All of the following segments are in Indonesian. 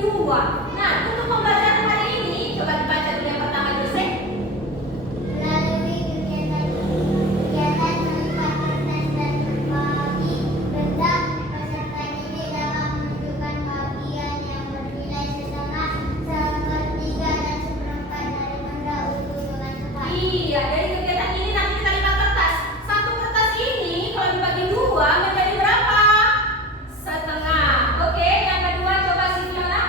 dua. Nah, untuk pembelajaran hari ini, coba dibaca dulu yang pertama, Jose. Melalui kegiatan melipat kertas dan berbagi benda, peserta didik dapat menunjukkan bagian yang bernilai setengah, sepertiga, dan seperempat dari benda utuh dengan tepat. Iya, dari kegiatan ini nanti kita lipat kertas. Satu kertas ini kalau dibagi dua menjadi berapa? Setengah. Oke, yang kedua coba Silviana.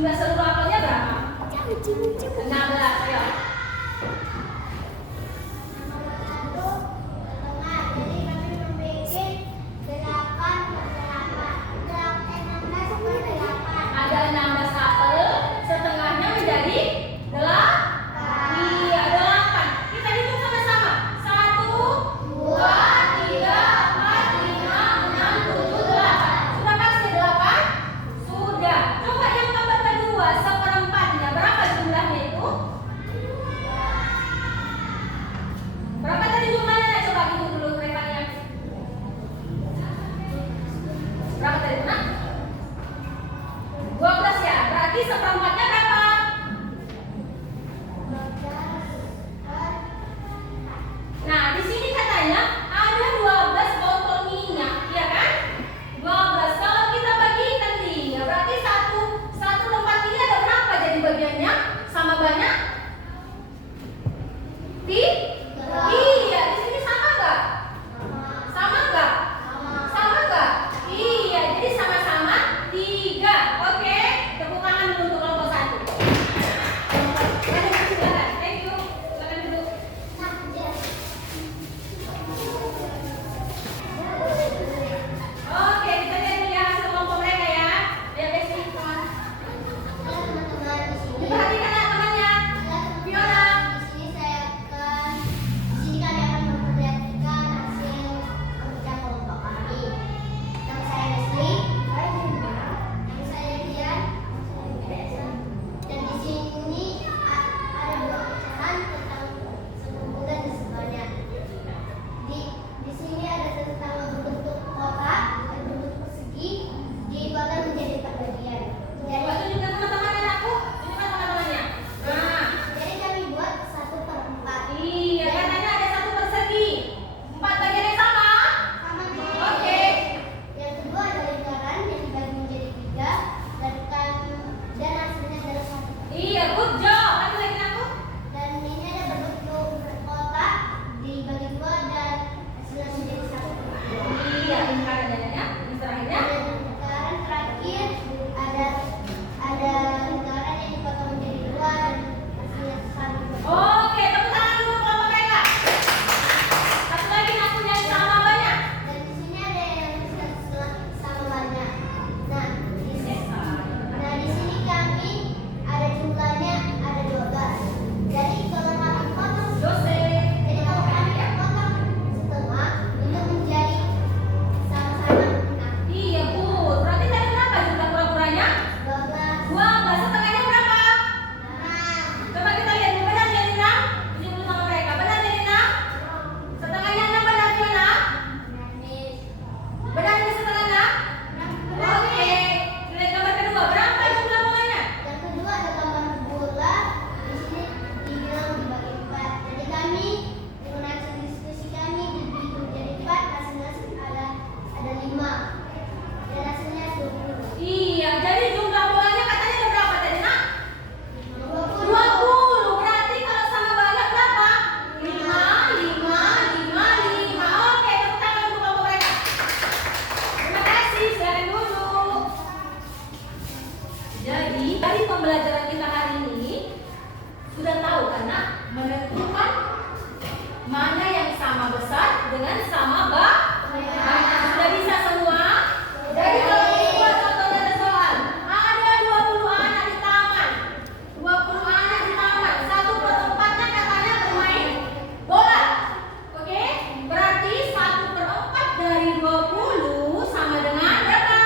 Jumlah seluruh apelnya berapa? 16, ayo. Ada 16 apel, setengahnya menjadi 8. Iya, 8. Kita hitung sama-sama. 1, 2, 3, 4, 5, 6, 7, 8. Sudah pasti 8? Sudah. Coba yang gambar kedua, seperempatnya. Berapa jumlahnya itu? Berapa tadi jumlahnya? Coba hitung dulu rekannya. Berapa tadi, Nak? 12 ya. Berarti seperempatnya berapa? Nah, di sini katanya ada 12 botol minyak, ya kan? 12. Kalau kita bagikan 3, berarti satu tempat ini ada berapa jadi bagiannya? Sama banyak? Iya, di sini sama enggak? Sama enggak? Sama enggak? Iya, jadi sama-sama 3. Oke, tepuk tangan dulu untuk kelompok 1. Silakan. Thank you. Silakan duduk. Oke, kita lihat dulu ya hasil kelompok mereka ya. Ya, Besti. Perhatikan ya temannya. Fiona. Waktu juga teman-teman anakku. Ini kan teman-temannya. Nah, iya, katanya ada 1 persegi. 4 bagian yang sama. Oke. Yang kedua ada lingkaran yang dibagi menjadi 3 dan hasilnya adalah 1. Iya, good job. Lagi lagi aku. Dan ini ada berbentuk kotak dibagi 2 dan hasilnya menjadi 1. Iya, lingkaran adanya. Yang terakhirnya. Dan lingkaran terakhir ada lingkaran yang dipotong menjadi 2 dan hasilnya 1. Oke, tepuk tangan dulu kelompok mereka. Satu lagi aku yang sama banyak. Dan di sini ada yang sama banyak. Nah, di sini kami ada jumlahnya ada 12. Jadi kalau kami potong Dosen. Jadi kalau kami potong setengah untuk menjadi sama-sama 6. Iya, Bu. Berarti tadi berapa jumlah pura-puranya? 12. 12. Setengahnya berapa? Nah, Coba kita lihat. Benar jadi 6? Tunjuk dulu sama mereka. Benar jadi 6? Setengahnya 6 benar gimana? Benar ini setengah 6? Oke. Lihat gambar kedua. Berapa jumlah bunganya? yang kedua ada gambar bola. Di sini dibilang dibagi 4. Jadi kami dengan hasil diskusi kami dibagi menjadi 4. Hasilnya ada 5. Dan hasilnya 20. Iya, jadi jumlah bolanya katanya ada berapa tadi, Nak? 20. 20. Berarti kalau sama banyak berapa? 5, 5, 5, 5. Oke, tepuk tangan untuk kelompok mereka. Terima kasih, silakan duduk. Jadi, dari pembelajaran kita hari ini sudah tahu kan, Nak? Menentukan mana yang sama besar dengan sama banyak. Sudah bisa semua? Jadi kalau dibuat contohnya ada soal. Ada 20 anak di taman. 20 anak di taman. 1/4-nya katanya bermain bola. Oke? Berarti 1/4 dari 20 sama dengan berapa?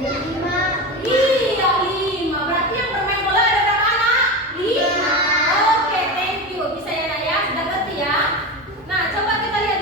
5. Iya, 5. Berarti yang bermain bola ada berapa anak? 5. Oke, thank you. Bisa ya, Nak ya? Sudah ngerti ya? Nah, coba kita lihat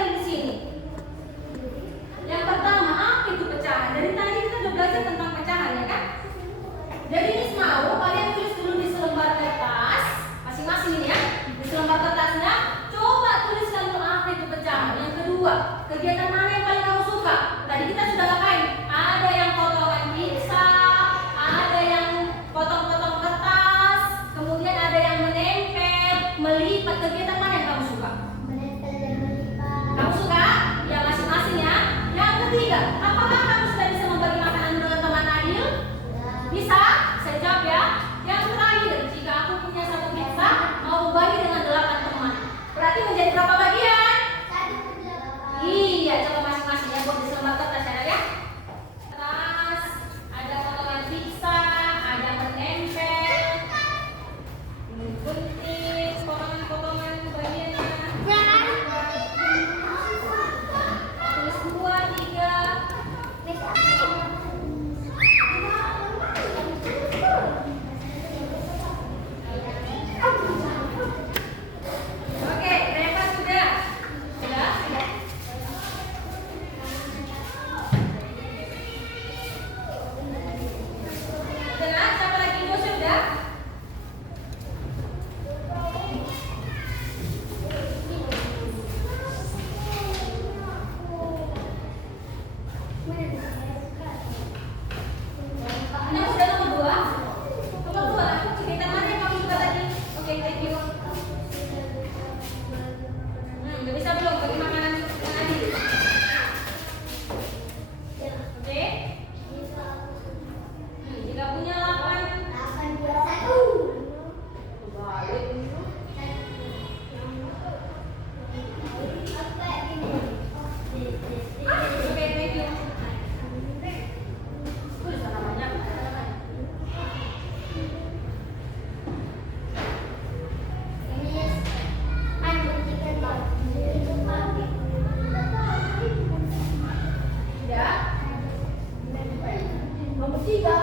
Sudah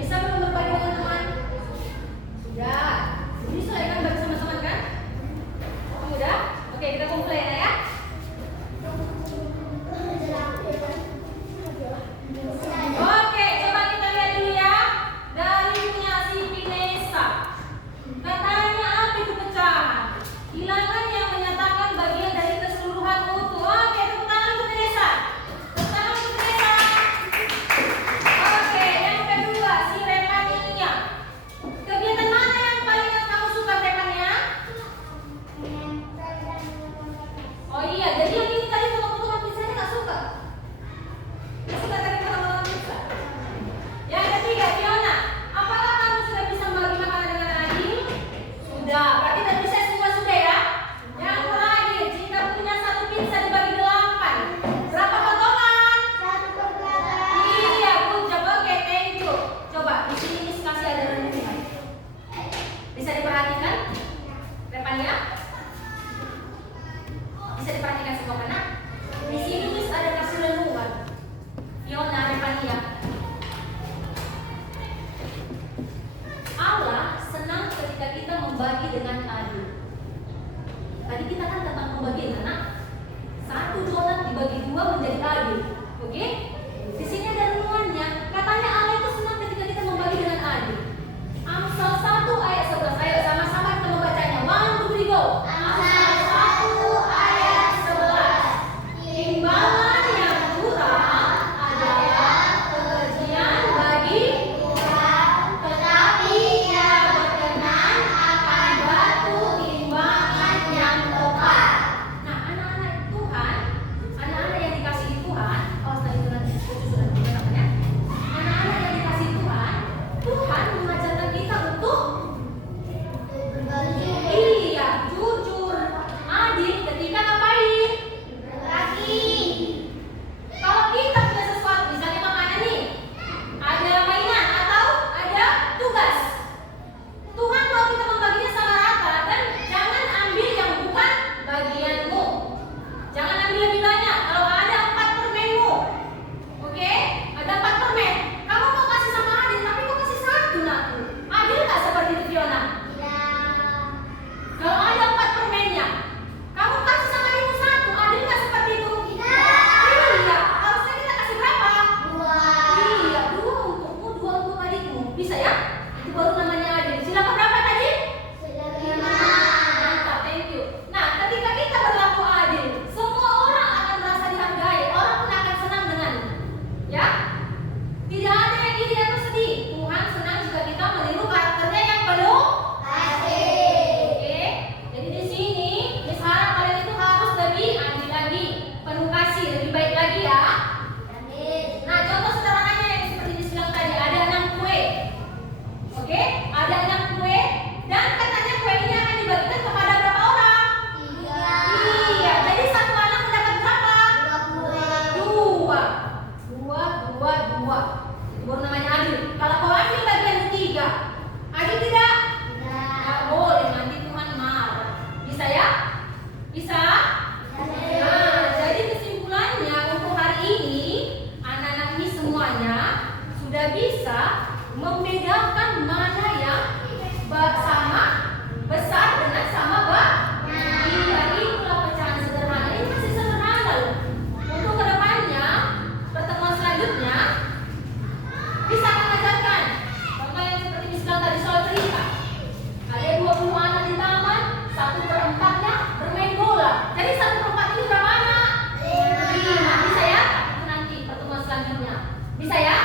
bisa belum berbagi dengan teman? Sudah. Jadi silakan bagi sama teman kan? Sudah? Oke, kita kumpul ya. Oke, coba kita lihat dulu ya. Dari punya si Pinesa. Katanya apa itu pecahan? Bilangan yang menyatakan bagian dari keseluruhan utuh. Oke, tepuk tangan untuk Pinesa. Tepuk tangan untuk Pinesa. Oke, yang kedua si Repania. Kegiatan mana yang paling kamu suka Repania? Oh iya, jadi yang ini tadi potong-potongan pizza nggak suka? Nggak suka tadi potong-potongan pizza. Yang ketiga, Fiona, apakah kamu sudah bisa membagi makanan dengan adil? Sudah, berarti tadi bisa semua sudah ya. Yang terakhir, jika punya satu pizza dibagi 8, berapa potongan? Iya, good job. Oke, thank you. Coba di sini Miss kasih ada renungan. Bisa diperhatikan? Repania? Bisa diperhatikan semua kan? Di sini Miss ada kasih renungan. Fiona, Repania. Allah senang ketika kita membagi dengan adil. Tadi kita kan tentang pembagian anak. 1 donat dibagi 2 menjadi adil. Oke? Di sini ada renungannya. Katanya Allah itu senang ketika kita membagi dengan adil. Amsal 1 ayat 11. Ayo sama-sama kita membacanya. 1, 2, 3, go. Amsal 1 ayat 11. Timbangan yang curang adalah kekejian bagi Tuhan, tetapi Ia berkenan akan batu timbangan yang tepat. Nah, anak-anak Tuhan, anak-anak yang dikasihi Tuhan, oh setelah itu nanti sudah namanya. Anak-anak yang dikasihi Tuhan, Tuhan mengajarkan kita untuk iya, jujur, adil ketika ngapain? Kalau kita punya sesuatu, misalnya makanan nih, ada mainan atau ada tugas, Tuhan mau kita membaginya sama rata dan jangan ambil yang bukan bagianmu. Jangan ambil lebih banyak. Kalau ada 4 permenmu, oke? Ada 4 permen. Kamu mau kasih sama Adil, tapi kau kasih 1 nakku. Adil nggak seperti itu Fiona? Kalau ada 4 permennya, kamu kasih sama ibu 1, adil nggak seperti itu? Iya. Harusnya kita kasih berapa? 2. Iya, 2 untukmu, 2 untuk adikmu. Bisa ya? Itu baru namanya adil. Silakan berapa tadi? 5. Mantap, thank you. Nah, ketika kita berlaku adil, semua orang akan merasa dihargai. Orang pun akan senang denganmu. Ya? Tidak ada yang iri atau sedih. Tuhan senang jika kita meniru karakternya yang penuh kasih. Oke, jadi di sini Miss harap kalian itu harus lebih adil lagi, penuh kasih, lebih baik lagi ya. Nah, contoh sederhananya yang seperti dibilang tadi, ada 6 kue. Oke, ada 6 kue dan katanya kue ini akan dibagikan kepada berapa orang? 3. Iya, jadi satu anak mendapat berapa? 2. 2. Itu baru namanya adil. Kalau kau ambil bagian 3, adil tidak? Nggak boleh, nanti Tuhan marah. Bisa ya? Bisa? Nah, jadi kesimpulannya untuk hari ini, anak-anak ini semuanya sudah bisa membedakan mana yang sama besar dengan sama iya, itulah pecahan sederhana. Ini masih sederhana loh. Untuk kedepannya, pertemuan selanjutnya bisa mengajarkan contoh yang seperti misalnya tadi soal cerita. Ada 20 anak di taman, 1/4-nya bermain bola. Jadi 1/4 ini berapa anak? 5. Bisa ya? Itu nanti pertemuan selanjutnya. Bisa ya?